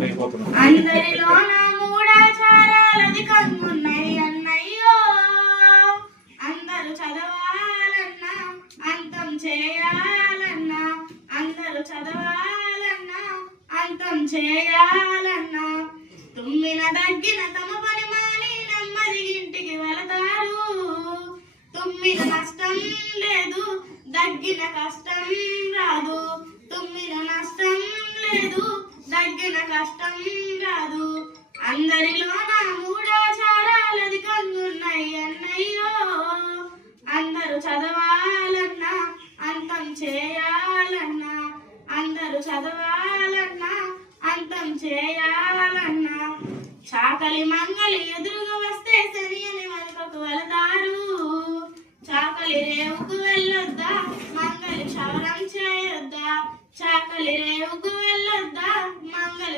అందరిలో నా మూఢాచారాలది కన్నున్నాయి అన్నయ్యో. అందరూ చదవాలన్నా అంతం చేయాలన్నా, అందరూ చదవాలన్నా అంతం చేయాలన్నా, తుమ్మిన దగ్గిన తమ పని మాని నెమ్మది ఇంటికి వెళతారు. తుమ్మిన నష్టం లేదు, దగ్గిన కష్టం రాదు. తుమ్మిన నష్టం లేదు, దగ్గిన కష్టం రాదు. అందరిలో నా మూఢాచారాలది కన్నున్నాయి అన్నయ్యో. అందరూ చదవాలన్నా అంతం చేయాలన్నా, అందరూ చదవాలన్నా అంతం చేయాలన్నా, చాకలి మంగలి ఎదురు